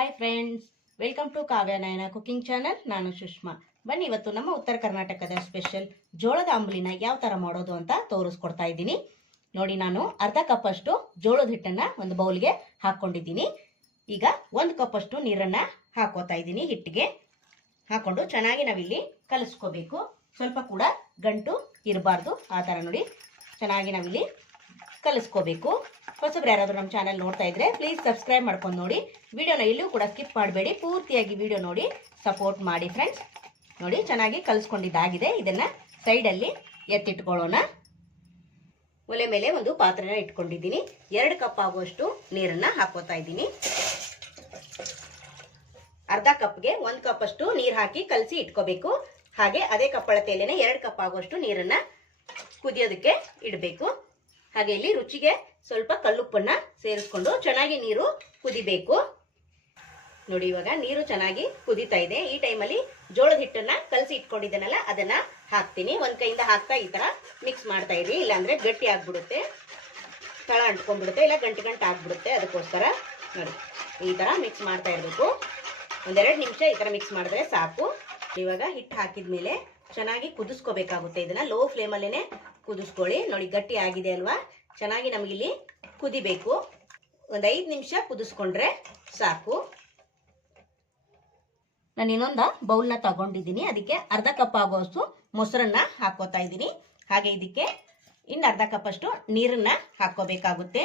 Hi friends welcome to Kavya Nayana cooking channel ನಾನು ಸುಷ್ಮಾ. ಬನ್ನಿ, ಇವತ್ತು ನಮ್ಮ ಉತ್ತರ ಕರ್ನಾಟಕದ ಸ್ಪೆಷಲ್ ಜೋಳದ ಅಂಬುಲಿನ ಯಾವ ಥರ ಮಾಡೋದು ಅಂತ ತೋರಿಸ್ಕೊಡ್ತಾ ಇದ್ದೀನಿ. ನೋಡಿ, ನಾನು ಅರ್ಧ ಕಪ್ ಅಷ್ಟು ಜೋಳದ ಹಿಟ್ಟನ್ನ ಒಂದು ಬೌಲ್ಗೆ ಹಾಕ್ಕೊಂಡಿದ್ದೀನಿ ಈಗ ಒಂದು ಕಪ್ ಅಷ್ಟು ನೀರನ್ನ ಹಾಕೋತಾ ಇದ್ದೀನಿ ಹಿಟ್ಟಿಗೆ. ಹಾಕೊಂಡು ಚೆನ್ನಾಗಿ ನಾವಿಲ್ಲಿ ಕಲಿಸ್ಕೋಬೇಕು. ಸ್ವಲ್ಪ ಕೂಡ ಗಂಟು ಇರಬಾರ್ದು. ಆ ಥರ ನೋಡಿ. ಚೆನ್ನಾಗಿ ನಾವಿಲ್ಲಿ ಕಲಿಸ್ಕೋಬೇಕು. ಹೊಸಬ್ರು ಯಾರಾದರೂ ನಮ್ಮ ಚಾನಲ್ ನೋಡ್ತಾ ಇದ್ರೆ ಪ್ಲೀಸ್ ಸಬ್ಸ್ಕ್ರೈಬ್ ಮಾಡ್ಕೊಂಡು ನೋಡಿ. ವಿಡಿಯೋನ ಇಲ್ಲೂ ಕೂಡ ಸ್ಕಿಪ್ ಮಾಡಬೇಡಿ. ಪೂರ್ತಿಯಾಗಿ ವಿಡಿಯೋ ನೋಡಿ ಸಪೋರ್ಟ್ ಮಾಡಿ ಫ್ರೆಂಡ್ಸ್ ನೋಡಿ, ಚೆನ್ನಾಗಿ ಕಲಿಸ್ಕೊಂಡಿದ್ದಾಗಿದೆ. ಇದನ್ನು ಸೈಡಲ್ಲಿ ಎತ್ತಿಟ್ಕೊಳ್ಳೋಣ. ಒಲೆ ಮೇಲೆ ಒಂದು ಪಾತ್ರೆನ ಇಟ್ಕೊಂಡಿದ್ದೀನಿ. ಎರಡು ಕಪ್ ಆಗುವಷ್ಟು ನೀರನ್ನು ಹಾಕೋತಾ ಇದ್ದೀನಿ. ಅರ್ಧ ಕಪ್ಗೆ ಒಂದು ಕಪ್ ಅಷ್ಟು ನೀರು ಹಾಕಿ ಕಲಸಿ ಇಟ್ಕೋಬೇಕು. ಹಾಗೆ ಅದೇ ಕಪ್ ಅಳತೆಯಲ್ಲೇನೆ ಎರಡು ಕಪ್ ಆಗುವಷ್ಟು ನೀರನ್ನು ಕುದಿಯೋದಕ್ಕೆ ಇಡಬೇಕು. ಹಾಗೆ ಇಲ್ಲಿ ರುಚಿಗೆ ಸ್ವಲ್ಪ ಕಲ್ಲುಪ್ಪನ್ನ ಸೇರಿಸ್ಕೊಂಡು ಚೆನ್ನಾಗಿ ನೀರು ಕುದಿಬೇಕು. ನೋಡಿ ಇವಾಗ ನೀರು ಚೆನ್ನಾಗಿ ಕುದಿತಾ ಇದೆ. ಈ ಟೈಮಲ್ಲಿ ಜೋಳದ ಹಿಟ್ಟನ್ನ ಕಲಸಿ ಇಟ್ಕೊಂಡಿದ್ದೇನಲ್ಲ, ಅದನ್ನ ಹಾಕ್ತೀನಿ. ಒಂದ್ ಕೈಯಿಂದ ಹಾಕ್ತಾ ಈ ತರ ಮಿಕ್ಸ್ ಮಾಡ್ತಾ ಇದ್ದೀನಿ ಇಲ್ಲಾಂದ್ರೆ ಗಟ್ಟಿ ಆಗ್ಬಿಡುತ್ತೆ. ತಳ ಅಂಟ್ಕೊಂಡ್ಬಿಡುತ್ತೆ, ಇಲ್ಲ ಗಂಟೆ ಗಂಟೆ ಆಗ್ಬಿಡುತ್ತೆ ಅದಕ್ಕೋಸ್ಕರ. ನೋಡಿ, ಈ ತರ ಮಿಕ್ಸ್ ಮಾಡ್ತಾ ಇರಬೇಕು. ಒಂದೆರಡು ನಿಮಿಷ ಈ ತರ ಮಿಕ್ಸ್ ಮಾಡಿದ್ರೆ ಸಾಕು. ಇವಾಗ ಹಿಟ್ಟು ಹಾಕಿದ್ಮೇಲೆ ಚೆನ್ನಾಗಿ ಕುದಿಸ್ಕೋಬೇಕಾಗುತ್ತೆ. ಇದನ್ನ ಲೋ ಫ್ಲೇಮಲ್ಲೇನೆ ಕುದಿಸ್ಕೊಳ್ಳಿ. ನೋಡಿ, ಗಟ್ಟಿ ಆಗಿದೆ ಅಲ್ವಾ? ಚೆನ್ನಾಗಿ ನಮಗಿಲ್ಲಿ ಕುದಿಬೇಕು. ಒಂದು ಐದು ನಿಮಿಷ ಕುದಿಸ್ಕೊಂಡ್ರೆ ಸಾಕು. ನಾನು ಇನ್ನೊಂದು ಬೌಲ್ನ ತಗೊಂಡಿದ್ದೀನಿ. ಅದಕ್ಕೆ ಅರ್ಧ ಕಪ್ ಆಗುವಷ್ಟು ಮೊಸರನ್ನ ಹಾಕೋತಾ ಇದ್ದೀನಿ. ಹಾಗೆ ಇದಕ್ಕೆ ಇನ್ನು ಅರ್ಧ ಕಪ್ ಅಷ್ಟು ನೀರನ್ನ ಹಾಕೋಬೇಕಾಗುತ್ತೆ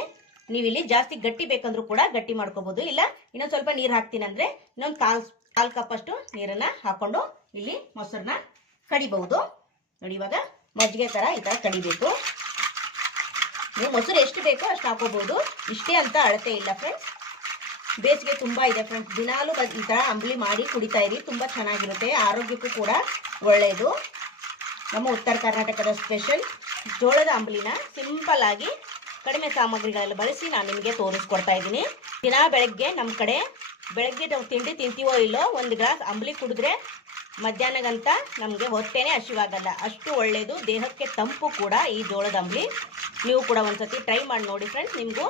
ನೀವು ಇಲ್ಲಿ ಜಾಸ್ತಿ ಗಟ್ಟಿ ಬೇಕಂದ್ರೂ ಕೂಡ ಗಟ್ಟಿ ಮಾಡ್ಕೋಬಹುದು ಇಲ್ಲ, ಇನ್ನೊಂದು ಸ್ವಲ್ಪ ನೀರು ಹಾಕ್ತೀನಿ ಅಂದ್ರೆ ಇನ್ನೊಂದು ಕಾಲ್ ಕಾಲ್ ಕಪ್ ಅಷ್ಟು ನೀರನ್ನ ಹಾಕೊಂಡು ಇಲ್ಲಿ ಮೊಸರನ್ನ ಕಡಿಬಹುದು. ನೋಡಿ ಇವಾಗ ಮಜ್ಜಿಗೆ ತರ ಈ ತರ ಕಡಿಬೇಕು. ನೀವು ಮೊಸರು ಎಷ್ಟು ಬೇಕೋ ಅಷ್ಟು ಹಾಕೋಬಹುದು. ಇಷ್ಟೇ ಅಂತ ಅಳತೆ ಇಲ್ಲ ಫ್ರೆಂಡ್ಸ್ ಬೇಸಿಗೆ ತುಂಬಾ ಇದೆ ಫ್ರೆಂಡ್ಸ್ ದಿನಾಲು ಈ ತರ ಅಂಬಲಿ ಮಾಡಿ ಕುಡಿತಾ ಇರಿ. ತುಂಬಾ ಚೆನ್ನಾಗಿರುತ್ತೆ. ಆರೋಗ್ಯಕ್ಕೂ ಕೂಡ ಒಳ್ಳೆಯದು ನಮ್ಮ ಉತ್ತರ ಕರ್ನಾಟಕದ ಸ್ಪೆಷಲ್ ಜೋಳದ ಅಂಬಲಿನ ಸಿಂಪಲ್ ಆಗಿ ಕಡಿಮೆ ಸಾಮಗ್ರಿಗಳೆಲ್ಲ ಬಳಸಿ ನಾನು ನಿಮಗೆ ತೋರಿಸ್ಕೊಡ್ತಾ ಇದ್ದೀನಿ. ದಿನ ಬೆಳಗ್ಗೆ ನಮ್ಮ ಕಡೆ ಬೆಳಗ್ಗೆ ನಾವು ತಿಂಡಿ ತಿಂತೀವೋ ಇಲ್ಲೋ, ಒಂದು ಗ್ಲಾಸ್ ಅಂಬಲಿ ಕುಡಿದ್ರೆ ಮಧ್ಯಾಹ್ನಗಂತ ನಮಗೆ ಹೊಟ್ಟೆನೇ ಹಸಿವಾಗಲ್ಲ. ಅಷ್ಟು ಒಳ್ಳೆಯದು ದೇಹಕ್ಕೆ ತಂಪು ಕೂಡ ಈ ಜೋಳದ ಅಂಬಲಿ. ನೀವು ಕೂಡ ಒಂದ್ಸತಿ ಟ್ರೈ ಮಾಡಿ ನೋಡಿ ಫ್ರೆಂಡ್ಸ್ ನಿಮಗೂ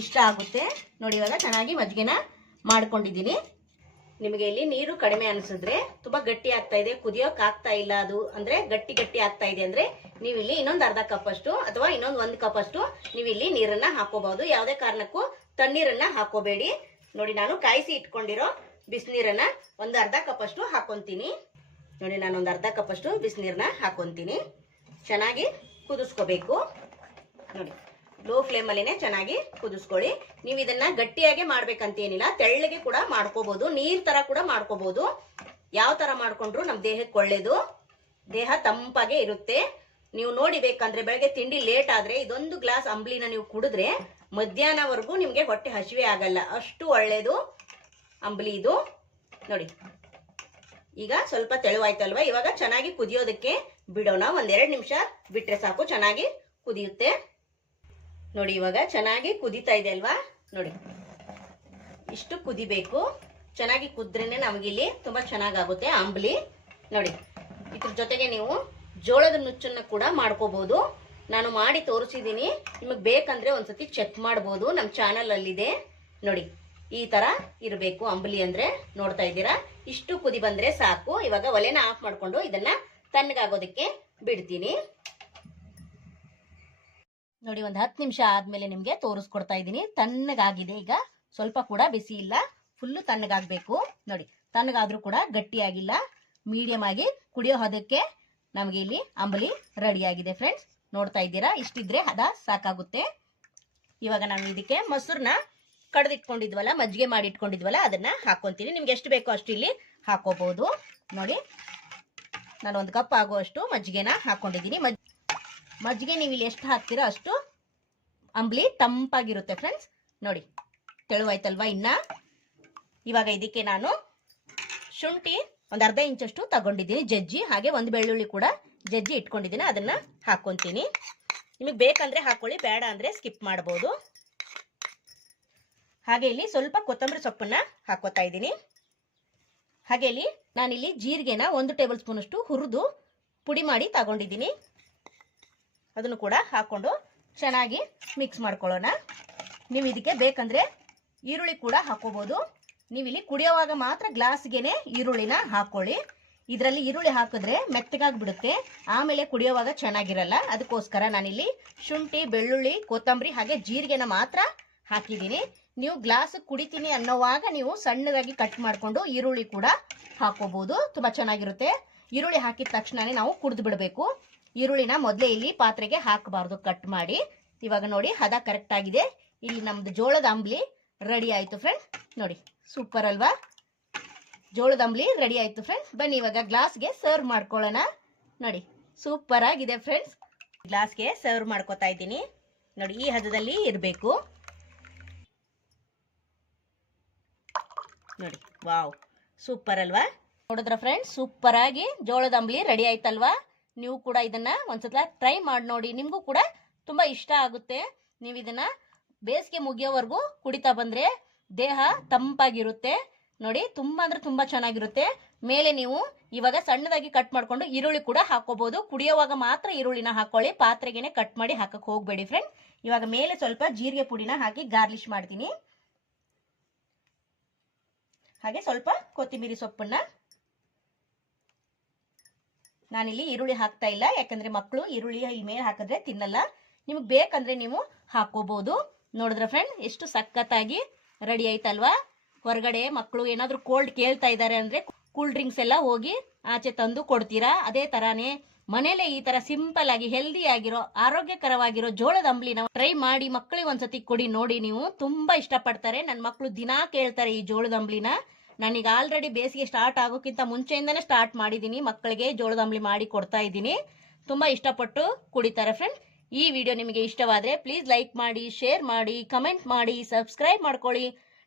ಇಷ್ಟ ಆಗುತ್ತೆ. ನೋಡಿ, ಇವಾಗ ಚೆನ್ನಾಗಿ ಮಜ್ಜಿಗೆನ ಮಾಡ್ಕೊಂಡಿದ್ದೀನಿ. ನಿಮಗೆ ಇಲ್ಲಿ ನೀರು ಕಡಿಮೆ ಅನಿಸಿದ್ರೆ ತುಂಬಾ ಗಟ್ಟಿ ಆಗ್ತಾ ಇದೆ. ಕುದಿಯೋಕ್ ಆಗ್ತಾ ಇಲ್ಲ ಅದು ಅಂದ್ರೆ ಗಟ್ಟಿ ಗಟ್ಟಿ ಆಗ್ತಾ ಇದೆ ಅಂದ್ರೆ ನೀವು ಇಲ್ಲಿ ಇನ್ನೊಂದು ಅರ್ಧ ಕಪ್ ಅಷ್ಟು ಅಥವಾ ಇನ್ನೊಂದು ಒಂದು ಕಪ್ ಅಷ್ಟು ನೀವು ಇಲ್ಲಿ ನೀರನ್ನ ಹಾಕೋಬಹುದು ಯಾವುದೇ ಕಾರಣಕ್ಕೂ ತಣ್ಣೀರನ್ನ ಹಾಕೋಬೇಡಿ ನೋಡಿ, ನಾನು ಕಾಯಿಸಿ ಇಟ್ಕೊಂಡಿರೋ ಬಿಸಿನೀರನ್ನ ಒಂದು ಅರ್ಧ ಕಪ್ ಅಷ್ಟು ಹಾಕೊಂತೀನಿ. ನೋಡಿ, ನಾನು ಒಂದು ಅರ್ಧ ಕಪ್ ಅಷ್ಟು ಬಿಸಿನೀರನ್ನ ಹಾಕೊಂತೀನಿ. ಚೆನ್ನಾಗಿ ಕುದಿಸ್ಕೋಬೇಕು. ನೋಡಿ ಲೋ ಫ್ಲೇಮಲ್ಲಿನೇ ಚೆನ್ನಾಗಿ ಕುದಿಸ್ಕೊಳ್ಳಿ. ನೀವು ಇದನ್ನ ಗಟ್ಟಿಯಾಗಿ ಮಾಡ್ಬೇಕಂತೇನಿಲ್ಲ, ತೆಳ್ಳಗೆ ಕೂಡ ಮಾಡ್ಕೋಬಹುದು ನೀರ್ ತರ ಕೂಡ ಮಾಡ್ಕೋಬಹುದು ಯಾವ ತರ ಮಾಡ್ಕೊಂಡ್ರು ನಮ್ ದೇಹಕ್ಕೆ ಒಳ್ಳೇದು. ದೇಹ ತಂಪಾಗೆ ಇರುತ್ತೆ. ನೀವು ನೋಡಿ, ಬೇಕಂದ್ರೆ ಬೆಳಗ್ಗೆ ತಿಂಡಿ ಲೇಟ್ ಆದ್ರೆ ಇದೊಂದು ಗ್ಲಾಸ್ ಅಂಬ್ಲಿನ ನೀವು ಕುಡಿದ್ರೆ ಮಧ್ಯಾಹ್ನವರೆಗೂ ನಿಮಗೆ ಹೊಟ್ಟೆ ಹಸಿವೆ ಆಗಲ್ಲ. ಅಷ್ಟು ಒಳ್ಳೆಯದು ಅಂಬಲಿ ಇದು. ನೋಡಿ. ಈಗ ಸ್ವಲ್ಪ ತೆಳುವಾಯ್ತಲ್ವಾ? ಇವಾಗ ಚೆನ್ನಾಗಿ ಕುದಿಯೋದಕ್ಕೆ ಬಿಡೋಣ. ಒಂದೆರಡು ನಿಮಿಷ ಬಿಟ್ರೆ ಸಾಕು, ಚೆನ್ನಾಗಿ ಕುದಿಯುತ್ತೆ. ನೋಡಿ, ಇವಾಗ ಚೆನ್ನಾಗಿ ಕುದೀತಾ ಇದೆ ಅಲ್ವಾ? ನೋಡಿ. ಇಷ್ಟು ಕುದಿಬೇಕು. ಚೆನ್ನಾಗಿ ಕುದ್ರೇನೆ ನಮಗಿಲ್ಲಿ ತುಂಬಾ ಚೆನ್ನಾಗಾಗುತ್ತೆ ಅಂಬ್ಲಿ. ನೋಡಿ, ಇದ್ರ ಜೊತೆಗೆ ನೀವು ಜೋಳದ ನುಚ್ಚನ್ನ ಕೂಡ ಮಾಡ್ಕೋಬಹುದು ನಾನು ಮಾಡಿ ತೋರಿಸಿದ್ದೀನಿ ನಿಮಗೆ ಬೇಕಂದ್ರೆ ಒಂದ್ಸತಿ ಚೆಕ್ ಮಾಡ್ಬೋದು. ನಮ್ಮ ಚಾನಲ್ ಅಲ್ಲಿದೆ. ನೋಡಿ, ಈ ತರ ಇರಬೇಕು ಅಂಬಲಿ ಅಂದ್ರೆ ನೋಡ್ತಾ ಇದ್ದೀರಾ? ಇಷ್ಟು ಕುದಿ ಬಂದ್ರೆ ಸಾಕು. ಇವಾಗ ಒಲೆನ ಆಫ್ ಮಾಡ್ಕೊಂಡು ಇದನ್ನ ತಣ್ಣಗಾಗೋದಕ್ಕೆ ಬಿಡ್ತೀನಿ. ನೋಡಿ, ಒಂದು ಹತ್ತು ನಿಮಿಷ ಆದ್ಮೇಲೆ ನಿಮಗೆ ತೋರಿಸ್ಕೊಡ್ತಾ ಇದ್ದೀನಿ. ತಣ್ಣಗಾಗಿದೆ ಈಗ. ಸ್ವಲ್ಪ ಕೂಡ ಬಿಸಿ ಇಲ್ಲ. ಫುಲ್ಲು ತಣ್ಣಗಾಗಬೇಕು. ನೋಡಿ, ತಣ್ಣಗಾದ್ರೂ ಕೂಡ ಗಟ್ಟಿಯಾಗಿಲ್ಲ. ಮೀಡಿಯಂ ಆಗಿ ಕುಡಿಯೋ ಹೋದಕ್ಕೆ ನಮಗೆ ಇಲ್ಲಿ ಅಂಬಲಿ ರೆಡಿ ಆಗಿದೆ ಫ್ರೆಂಡ್ಸ್ ನೋಡ್ತಾ ಇದ್ದೀರಾ? ಇಷ್ಟಿದ್ರೆ ಹದ ಸಾಕಾಗುತ್ತೆ. ಇವಾಗ ನಾನು ಇದಕ್ಕೆ ಮೊಸರನ್ನ ಕಡ್ದಿಟ್ಕೊಂಡಿದ್ವಲ್ಲ, ಮಜ್ಜಿಗೆ ಮಾಡಿ ಇಟ್ಕೊಂಡಿದ್ವಲ್ಲ ಅದನ್ನ ಹಾಕೊಂತೀನಿ. ನಿಮ್ಗೆ ಎಷ್ಟು ಬೇಕೋ ಅಷ್ಟು ಇಲ್ಲಿ ಹಾಕೋಬಹುದು ನೋಡಿ, ನಾನು ಒಂದು ಕಪ್ ಆಗುವಷ್ಟು ಮಜ್ಜಿಗೆನ ಹಾಕೊಂಡಿದ್ದೀನಿ. ಮಜ್ ಮಜ್ಜಿಗೆ ನೀವು ಇಲ್ಲಿ ಎಷ್ಟು ಹಾಕ್ತೀರೋ ಅಷ್ಟು ಅಂಬ್ಲಿ ತಂಪಾಗಿರುತ್ತೆ ಫ್ರೆಂಡ್ಸ್ ನೋಡಿ, ತೆಳುವಾಯ್ತಲ್ವಾ ಇನ್ನ? ಇವಾಗ ಇದಕ್ಕೆ ನಾನು ಶುಂಠಿ ಒಂದು ಅರ್ಧ ಇಂಚಷ್ಟು ತಗೊಂಡಿದ್ದೀನಿ, ಜಜ್ಜಿ. ಹಾಗೆ ಒಂದು ಬೆಳ್ಳುಳ್ಳಿ ಕೂಡ ಜಜ್ಜಿ ಇಟ್ಕೊಂಡಿದ್ದೀನಿ, ಅದನ್ನ ಹಾಕೊಂತೀನಿ. ನಿಮಗೆ ಬೇಕಂದ್ರೆ ಹಾಕೊಳ್ಳಿ, ಬೇಡ ಅಂದ್ರೆ ಸ್ಕಿಪ್ ಮಾಡ್ಬೋದು. ಹಾಗೆ ಇಲ್ಲಿ ಸ್ವಲ್ಪ ಕೊತ್ತಂಬರಿ ಸೊಪ್ಪನ್ನ ಹಾಕೋತಾ ಇದ್ದೀನಿ. ಹಾಗೆ ಇಲ್ಲಿ ನಾನಿಲ್ಲಿ ಜೀರಿಗೆನ ಒಂದು ಟೇಬಲ್ ಸ್ಪೂನ್ ಅಷ್ಟು ಹುರಿದು ಪುಡಿ ಮಾಡಿ ತಗೊಂಡಿದ್ದೀನಿ. ಅದನ್ನು ಕೂಡ ಹಾಕೊಂಡು ಚೆನ್ನಾಗಿ ಮಿಕ್ಸ್ ಮಾಡ್ಕೊಳ್ಳೋಣ. ನೀವು ಇದಕ್ಕೆ ಬೇಕಂದ್ರೆ ಈರುಳ್ಳಿ ಕೂಡ ಹಾಕೋಬಹುದು ನೀವು ಇಲ್ಲಿ ಕುಡಿಯೋವಾಗ ಮಾತ್ರ ಗ್ಲಾಸ್ಗೆನೆ ಈರುಳ್ಳಿನ ಹಾಕೊಳ್ಳಿ. ಇದರಲ್ಲಿ ಈರುಳ್ಳಿ ಹಾಕಿದ್ರೆ ಮೆತ್ತಗಾಗಿ ಬಿಡುತ್ತೆ ಆಮೇಲೆ ಕುಡಿಯೋವಾಗ ಚೆನ್ನಾಗಿರಲ್ಲ. ಅದಕ್ಕೋಸ್ಕರ ನಾನಿಲ್ಲಿ ಶುಂಠಿ, ಬೆಳ್ಳುಳ್ಳಿ, ಕೊತ್ತಂಬರಿ ಹಾಗೆ ಜೀರಿಗೆನ ಮಾತ್ರ ಹಾಕಿದ್ದೀನಿ. ನೀವು ಗ್ಲಾಸ್ ಕುಡಿತೀನಿ ಅನ್ನೋವಾಗ ನೀವು ಸಣ್ಣದಾಗಿ ಕಟ್ ಮಾಡಿಕೊಂಡು ಈರುಳ್ಳಿ ಕೂಡ ಹಾಕೋಬಹುದು ತುಂಬಾ ಚೆನ್ನಾಗಿರುತ್ತೆ. ಈರುಳ್ಳಿ ಹಾಕಿದ ತಕ್ಷಣನೇ ನಾವು ಕುಡಿದು ಬಿಡಬೇಕು. ಈರುಳ್ಳಿನ ಮೊದಲೇ ಇಲ್ಲಿ ಪಾತ್ರೆಗೆ ಹಾಕಬಾರ್ದು ಕಟ್ ಮಾಡಿ. ಇವಾಗ ನೋಡಿ, ಹದ ಕರೆಕ್ಟ್ ಆಗಿದೆ. ಇಲ್ಲಿ ನಮ್ದು ಜೋಳದ ಅಂಬ್ಲಿ ರೆಡಿ ಆಯ್ತು ಫ್ರೆಂಡ್ ನೋಡಿ ಸೂಪರ್ ಅಲ್ವಾ? ಜೋಳದ ಅಂಬ್ಲಿ ರೆಡಿ ಆಯ್ತು ಫ್ರೆಂಡ್ಸ್ ಬನ್ನಿ ಇವಾಗ ಗ್ಲಾಸ್ಗೆ ಸರ್ವ್ ಮಾಡ್ಕೊಳ್ಳೋಣ. ನೋಡಿ ಸೂಪರ್ ಆಗಿದೆ ಫ್ರೆಂಡ್ಸ್ ಗ್ಲಾಸ್ಗೆ ಸರ್ವ್ ಮಾಡ್ಕೊತಾ ಇದ್ದೀನಿ. ನೋಡಿ, ಈ ಹದದಲ್ಲಿ ಇರಬೇಕು. ನೋಡಿ ವಾವ್ ಸೂಪರ್ ಅಲ್ವಾ? ನೋಡಿದ್ರ ಫ್ರೆಂಡ್ಸ್ ಸೂಪರ್ ಆಗಿ ಜೋಳದ ಅಂಬ್ಲಿ ರೆಡಿ ಆಯ್ತಲ್ವಾ? ನೀವು ಕೂಡ ಇದನ್ನ ಒಂದ್ಸಲ ಟ್ರೈ ಮಾಡಿ ನೋಡಿ. ನಿಮಗೂ ಕೂಡ ತುಂಬಾ ಇಷ್ಟ ಆಗುತ್ತೆ. ನೀವು ಇದನ್ನ ಬೇಸಿಗೆ ಮುಗಿಯೋವರೆಗೂ ಕುಡಿತಾ ಬಂದ್ರೆ ದೇಹ ತಂಪಾಗಿರುತ್ತೆ. ನೋಡಿ, ತುಂಬ ಅಂದ್ರೆ ತುಂಬಾ ಚೆನ್ನಾಗಿರುತ್ತೆ. ಮೇಲೆ ನೀವು ಇವಾಗ ಸಣ್ಣದಾಗಿ ಕಟ್ ಮಾಡ್ಕೊಂಡು ಈರುಳ್ಳಿ ಕೂಡ ಹಾಕೋಬಹುದು ಕುಡಿಯೋವಾಗ ಮಾತ್ರ ಈರುಳ್ಳಿನ ಹಾಕೊಳ್ಳಿ. ಪಾತ್ರೆಗೆನೆ ಕಟ್ ಮಾಡಿ ಹಾಕಕ್ ಹೋಗ್ಬೇಡಿ ಫ್ರೆಂಡ್ ಇವಾಗ ಮೇಲೆ ಸ್ವಲ್ಪ ಜೀರಿಗೆ ಪುಡಿನ ಹಾಕಿ ಗಾರ್ಲಿಶ್ ಮಾಡ್ತೀನಿ. ಹಾಗೆ ಸ್ವಲ್ಪ ಕೊತ್ತಂಬರಿ ಸೊಪ್ಪನ್ನ. ನಾನಿಲ್ಲಿ ಈರುಳ್ಳಿ ಹಾಕ್ತಾ ಇಲ್ಲ. ಯಾಕಂದ್ರೆ ಮಕ್ಕಳು ಈರುಳ್ಳಿ ಈ ಮೇಲೆ ಹಾಕಿದ್ರೆ ತಿನ್ನಲ್ಲ. ನಿಮಗೆ ಬೇಕಂದ್ರೆ ನೀವು ಹಾಕೋಬಹುದು ನೋಡಿದ್ರ ಫ್ರೆಂಡ್ ಎಷ್ಟು ಸಖತ್ತಾಗಿ ರೆಡಿ ಆಯ್ತಲ್ವಾ? ಹೊರಗಡೆ ಮಕ್ಕಳು ಏನಾದ್ರೂ ಕೋಲ್ಡ್ ಕೇಳ್ತಾ ಇದ್ದಾರೆ ಅಂದ್ರೆ ಕೂಲ್ ಡ್ರಿಂಕ್ಸ್ ಎಲ್ಲ ಹೋಗಿ ಆಚೆ ತಂದು ಕೊಡ್ತೀರಾ? ಅದೇ ತರಾನೇ ಮನೇಲೆ ಈ ತರ ಸಿಂಪಲ್ ಆಗಿ ಹೆಲ್ದಿ ಆಗಿರೋ, ಆರೋಗ್ಯಕರವಾಗಿರೋ ಜೋಳದ ಅಂಬ್ಲಿನ ಟ್ರೈ ಮಾಡಿ ಮಕ್ಕಳಿಗೆ ಒಂದ್ಸತಿ ಕೊಡಿ, ನೋಡಿ ನೀವು. ತುಂಬಾ ಇಷ್ಟಪಡ್ತಾರೆ. ನನ್ನ ಮಕ್ಕಳು ದಿನಾ ಕೇಳ್ತಾರೆ ಈ ಜೋಳದ ಅಂಬ್ಲಿನ. ನಾನೀಗ ಆಲ್ರೆಡಿ ಬೇಸಿಗೆ ಸ್ಟಾರ್ಟ್ ಆಗೋಕ್ಕಿಂತ ಮುಂಚೆಯಿಂದನೇ ಸ್ಟಾರ್ಟ್ ಮಾಡಿದ್ದೀನಿ ಮಕ್ಕಳಿಗೆ ಜೋಳದ ಅಂಬ್ಲಿ ಮಾಡಿ ಕೊಡ್ತಾ ಇದ್ದೀನಿ. ತುಂಬಾ ಇಷ್ಟಪಟ್ಟು ಕುಡಿತಾರೆ ಫ್ರೆಂಡ್ ಈ ವಿಡಿಯೋ ನಿಮಗೆ ಇಷ್ಟವಾದ್ರೆ ಪ್ಲೀಸ್ ಲೈಕ್ ಮಾಡಿ ಶೇರ್ ಮಾಡಿ ಕಮೆಂಟ್ ಮಾಡಿ ಸಬ್ಸ್ಕ್ರೈಬ್ ಮಾಡ್ಕೊಳ್ಳಿ.